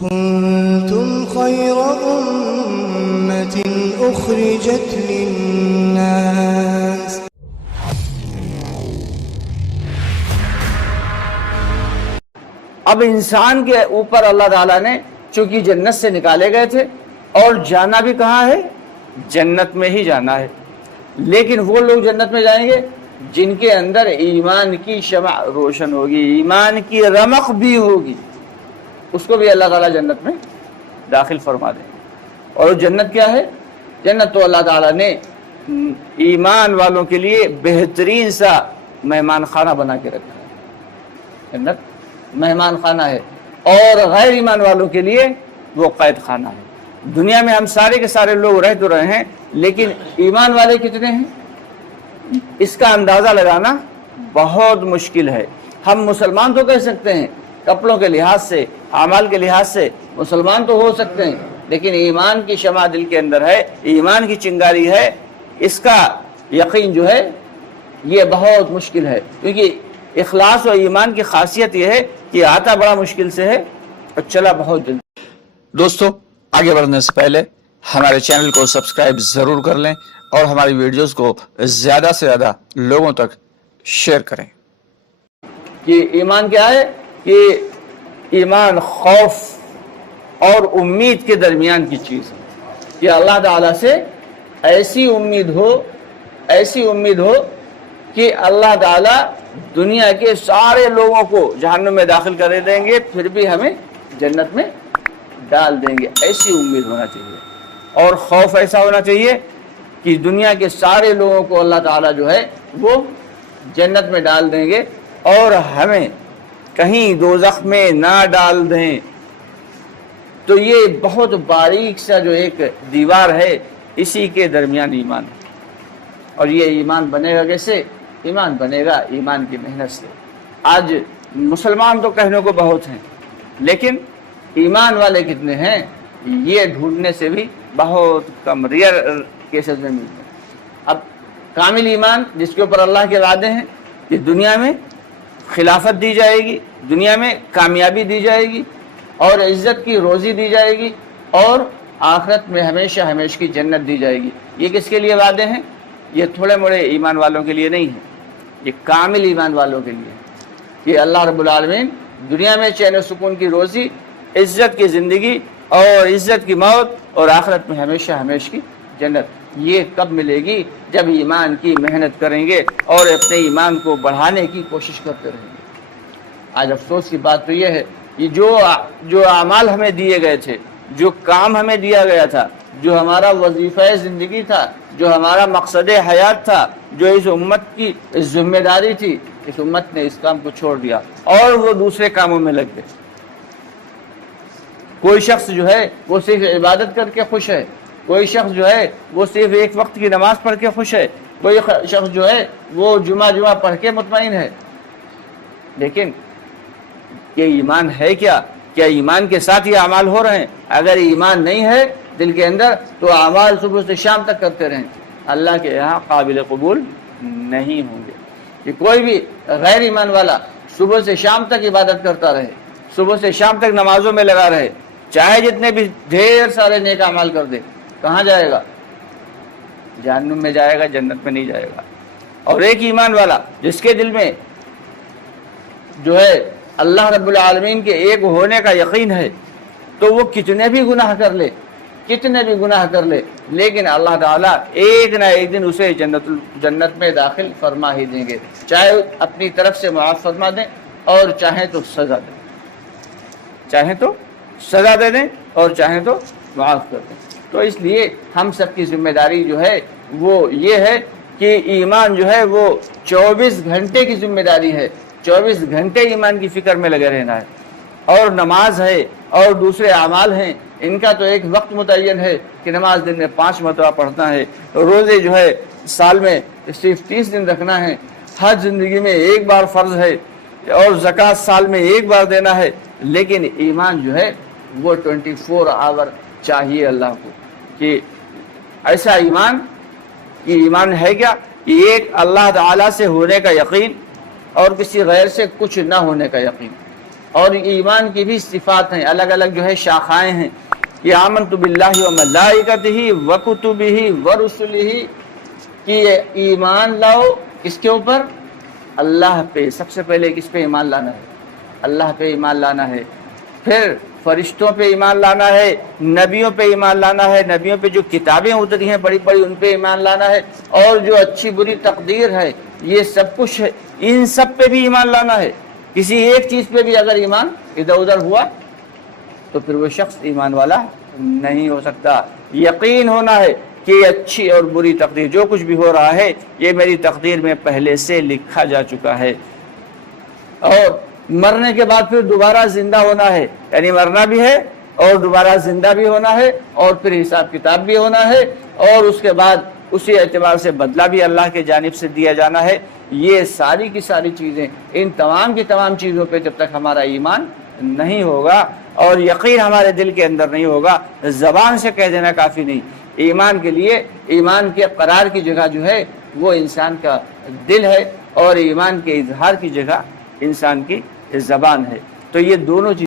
كنتم خير أمة أخرجت للناس اب انسان کے اوپر اللہ تعالیٰ نے چونکہ جنت سے نکالے گئے تھے اور جانا بھی کہاں ہے؟ جنت میں ہی جانا ہے، لیکن وہ لوگ جنت میں جائیں گے جن کے اندر ایمان کی شمع روشن ہوگی، ایمان کی رمق بھی ہوگی، اس کو بھی اللہ تعالیٰ جنت میں داخل فرما دیں گے۔ اور جنت کیا ہے؟ جنت تو اللہ تعالیٰ نے ایمان والوں کے لیے بہترین سا مہمان خانہ بنا کے رکھا ہے۔ جنت مہمان خانہ ہے، اور غیر ایمان والوں کے لیے وہ قید خانہ ہے۔ دنیا میں ہم سارے کے سارے لوگ رہ تو رہے ہیں، لیکن ایمان والے کتنے ہیں اس کا اندازہ لگانا بہت مشکل ہے۔ ہم مسلمان تو کہہ سکتے ہیں، کپڑوں کے لحاظ سے، اعمال کے لحاظ سے مسلمان تو ہو سکتے ہیں، لیکن ایمان کی شمع دل کے اندر ہے، ایمان کی چنگاری ہے، اس کا یقین جو ہے یہ بہت مشکل ہے، کیونکہ اخلاص و ایمان کی خاصیت یہ ہے کہ آتا بڑا مشکل سے ہے اور چلا بہت جلد۔ دوستو، آگے بڑھنے سے پہلے ہمارے چینل کو سبسکرائب ضرور کر لیں اور ہماری ویڈیوز کو زیادہ سے زیادہ لوگوں تک شیئر کریں۔ کہ ایمان کیا ہے؟ کہ ایمان خوف اور امید کے درمیان کی چیز ہے، کہ اللہ تعالیٰ سے ایسی امید ہو کہ اللہ تعالیٰ دنیا کے سارے لوگوں کو جہنم میں داخل کر دیں گے، پھر بھی ہمیں جنت میں ڈال دیں گے، ایسی امید ہونا چاہیے۔ اور خوف ایسا ہونا چاہیے کہ دنیا کے سارے لوگوں کو اللہ تعالیٰ جو ہے وہ جنت میں ڈال دیں گے اور ہمیں کہیں دوزخ میں نہ ڈال دیں۔ تو یہ بہت باریک سا جو ایک دیوار ہے، اسی کے درمیان ایمان ہے۔ اور یہ ایمان بنے گا کیسے؟ ایمان بنے گا ایمان کی محنت سے۔ آج مسلمان تو کہنے کو بہت ہیں، لیکن ایمان والے کتنے ہیں یہ ڈھونڈنے سے بھی بہت کم، ریئر کیسز میں ملتے ہیں۔ اب کامل ایمان جس کے اوپر اللہ کے وعدے ہیں کہ دنیا میں خلافت دی جائے گی، دنیا میں کامیابی دی جائے گی اور عزت کی روزی دی جائے گی، اور آخرت میں ہمیشہ ہمیشہ کی جنت دی جائے گی، یہ کس کے لیے وعدے ہیں؟ یہ تھوڑے موڑے ایمان والوں کے لیے نہیں ہے، یہ کامل ایمان والوں کے لیے کہ اللہ رب العالمین دنیا میں چین و سکون کی روزی، عزت کی زندگی اور عزت کی موت، اور آخرت میں ہمیشہ ہمیشہ کی جنت۔ یہ کب ملے گی؟ جب ایمان کی محنت کریں گے اور اپنے ایمان کو بڑھانے کی کوشش کرتے رہیں گے۔ آج افسوس کی بات تو یہ ہے کہ جو اعمال ہمیں دیے گئے تھے، جو کام ہمیں دیا گیا تھا، جو ہمارا وظیفہ زندگی تھا، جو ہمارا مقصد حیات تھا، جو اس امت کی ذمہ داری تھی، اس امت نے اس کام کو چھوڑ دیا اور وہ دوسرے کاموں میں لگ گئے۔ کوئی شخص جو ہے وہ صرف عبادت کر کے خوش ہے، کوئی شخص جو ہے وہ صرف ایک وقت کی نماز پڑھ کے خوش ہے، کوئی شخص جو ہے وہ جمعہ پڑھ کے مطمئن ہے، لیکن یہ ایمان ہے کیا ایمان کے ساتھ یہ اعمال ہو رہے ہیں؟ اگر ایمان نہیں ہے دل کے اندر تو اعمال صبح سے شام تک کرتے رہیں، اللہ کے یہاں قابل قبول نہیں ہوں گے۔ کہ کوئی بھی غیر ایمان والا صبح سے شام تک عبادت کرتا رہے، صبح سے شام تک نمازوں میں لگا رہے، چاہے جتنے بھی ڈھیر سارے نیک اعمال کر دے، کہاں جائے گا؟ جہنم میں جائے گا، جنت میں نہیں جائے گا۔ اور ایک ایمان والا جس کے دل میں جو ہے اللہ رب العالمین کے ایک ہونے کا یقین ہے، تو وہ کتنے بھی گناہ کر لے لیکن اللہ تعالیٰ ایک نہ ایک دن اسے جنت میں داخل فرما ہی دیں گے، چاہے اپنی طرف سے معاف فرما دیں اور چاہیں تو سزا دے دیں اور چاہیں تو معاف کر دیں۔ تو اس لیے ہم سب کی ذمہ داری جو ہے وہ یہ ہے کہ ایمان جو ہے وہ 24 گھنٹے کی ذمہ داری ہے، 24 گھنٹے ایمان کی فکر میں لگے رہنا ہے۔ اور نماز ہے اور دوسرے اعمال ہیں، ان کا تو ایک وقت متعین ہے کہ نماز دن میں 5 مرتبہ پڑھنا ہے، روزے جو ہے سال میں صرف 30 دن رکھنا ہے، حج زندگی میں ایک بار فرض ہے، اور زکوٰۃ سال میں ایک بار دینا ہے۔ لیکن ایمان جو ہے وہ 24 آور چاہیے اللہ کو، کہ ایسا ایمان ہے کیا کہ ایک اللہ تعالیٰ سے ہونے کا یقین اور کسی غیر سے کچھ نہ ہونے کا یقین۔ اور ایمان کی بھی صفات ہیں، الگ الگ جو ہے شاخائیں ہیں کہ آمنت باللہ و ملائکتہ و کتبہ و رسلہ، کہ ایمان لاؤ کس کے اوپر؟ اللہ پہ۔ سب سے پہلے کس پہ ایمان لانا ہے؟ اللہ پہ ایمان لانا ہے، پھر فرشتوں پہ ایمان لانا ہے، نبیوں پہ ایمان لانا ہے، نبیوں پہ جو کتابیں اتری ہیں بڑی بڑی ان پہ ایمان لانا ہے، اور جو اچھی بری تقدیر ہے یہ سب کچھ ہے، ان سب پہ بھی ایمان لانا ہے۔ کسی ایک چیز پہ بھی اگر ایمان ادھر ادھر ہوا تو پھر وہ شخص ایمان والا نہیں ہو سکتا۔ یقین ہونا ہے کہ یہ اچھی اور بری تقدیر جو کچھ بھی ہو رہا ہے یہ میری تقدیر میں پہلے سے لکھا جا چکا ہے، اور مرنے کے بعد پھر دوبارہ زندہ ہونا ہے، یعنی مرنا بھی ہے اور دوبارہ زندہ بھی ہونا ہے، اور پھر حساب کتاب بھی ہونا ہے، اور اس کے بعد اسی اعتبار سے بدلہ بھی اللہ کی جانب سے دیا جانا ہے۔ یہ ساری کی ساری چیزیں، ان تمام کی تمام چیزوں پہ جب تک ہمارا ایمان نہیں ہوگا اور یقین ہمارے دل کے اندر نہیں ہوگا، زبان سے کہہ دینا کافی نہیں، ایمان کے لیے ایمان کے قرار کی جگہ جو ہے وہ انسان کا دل ہے، اور ایمان کے اظہار کی جگہ انسان کی زبان ہے۔ تو یہ دونوں چیزیں